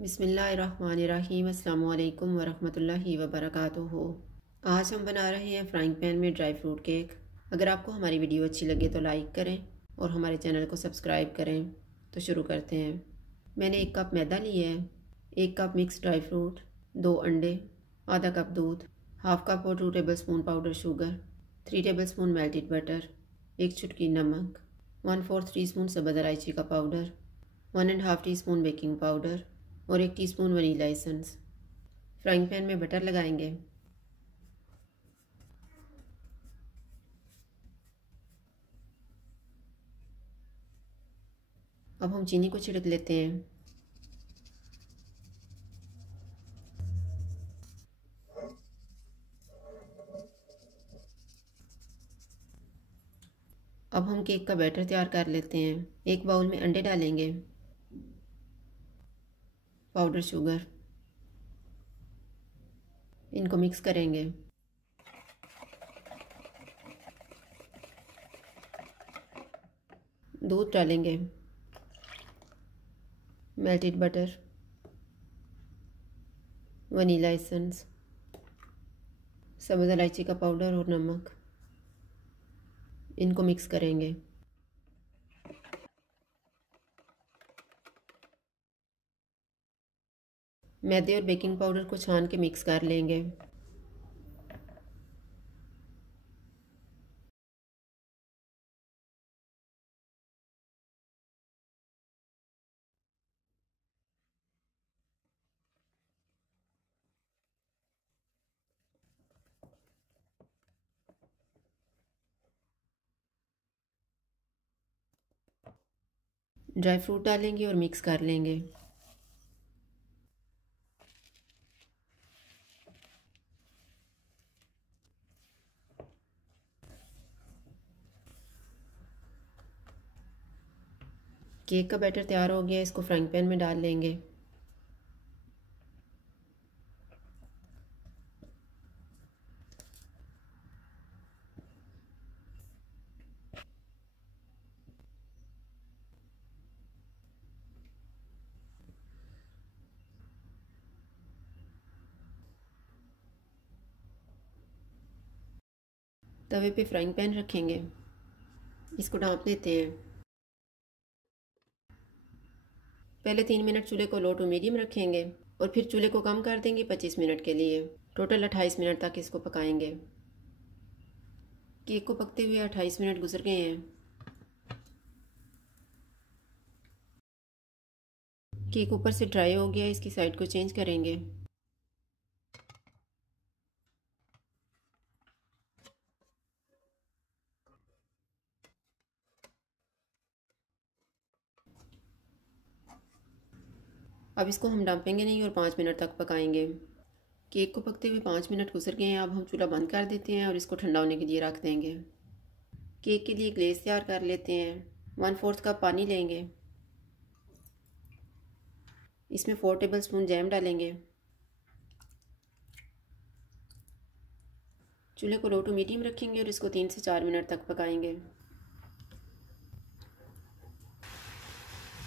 बिस्मिल्लाहिर्रहमानिर्रहीम। अस्सलामु अलैकुम वरहमतुल्लाहि वबरकातुहू। आज हम बना रहे हैं फ्राइंग पैन में ड्राई फ्रूट केक। अगर आपको हमारी वीडियो अच्छी लगे तो लाइक करें और हमारे चैनल को सब्सक्राइब करें। तो शुरू करते हैं। मैंने 1 कप मैदा लिया है, 1 कप मिक्स ड्राई फ्रूट, 2 अंडे, आधा कप दूध, हाफ कप और 2 tablespoon powder sugar, 3 tablespoon melted butter, 1 चुटकी नमक, 1/4 टीस्पून सब्ज़ इलायची का पाउडर, 1.5 टीस्पून बेकिंग पाउडर और 1 teaspoon vanilla essence. Frying pan में बटर लगाएंगे। अब हम चीनी को छिड़क लेते हैं। अब हम केक का बैटर तैयार कर लेते हैं। एक बाउल में अंडे डालेंगे, पाउडर शुगर, इनको मिक्स करेंगे। दूध डालेंगे, मेल्टेड बटर, वनीला एसेंस, सब्ज़ इलायची का पाउडर और नमक, इनको मिक्स करेंगे। मैदे और बेकिंग पाउडर को छान के मिक्स कर लेंगे। ड्राई फ्रूट डालेंगे और मिक्स कर लेंगे। केक का बैटर तैयार हो गया, इसको फ्राइंग पैन में डाल लेंगे। तवे पे फ्राइंग पैन रखेंगे, इसको ढाँप देते हैं। पहले 3 मिनट चूल्हे को लो टू मीडियम रखेंगे और फिर चूल्हे को कम कर देंगे 25 मिनट के लिए। टोटल 28 मिनट तक इसको पकाएंगे। केक को पकते हुए 28 मिनट गुजर गए हैं। केक ऊपर से ड्राई हो गया, इसकी साइड को चेंज करेंगे। अब इसको हम डांपेंगे नहीं और 5 मिनट तक पकाएंगे। केक को पकते हुए 5 मिनट गुजर गए हैं। अब हम चूल्हा बंद कर देते हैं और इसको ठंडा होने के लिए रख देंगे। केक के लिए ग्लेज़ तैयार कर लेते हैं। 1/4 कप पानी लेंगे, इसमें 4 टेबलस्पून जैम डालेंगे। चूल्हे को लो टू मीडियम रखेंगे और इसको 3 से 4 मिनट तक पकाएंगे।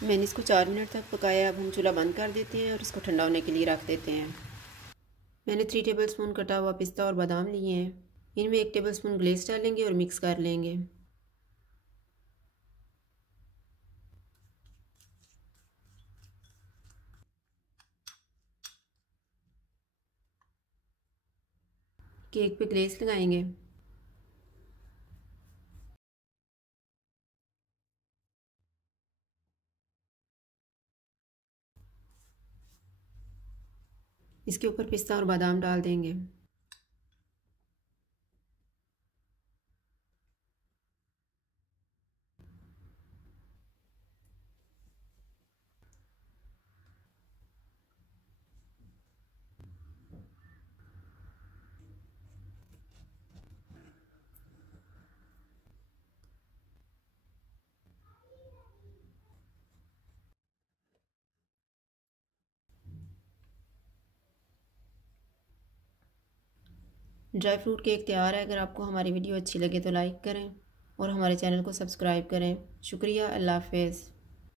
मैंने इसको 4 मिनट तक पकाया। अब हम चूल्हा बंद कर देते हैं और इसको ठंडा होने के लिए रख देते हैं। मैंने 3 टेबलस्पून कटा हुआ पिस्ता और बादाम लिए हैं, इनमें 1 टेबलस्पून ग्लेज़ डालेंगे और मिक्स कर लेंगे। केक पे ग्लेज़ लगाएंगे। इसके ऊपर पिस्ता और बादाम डाल देंगे। ड्राई फ्रूट केक तैयार है। अगर आपको हमारी वीडियो अच्छी लगे तो लाइक करें और हमारे चैनल को सब्सक्राइब करें। शुक्रिया। अल्लाह हाफ़िज़।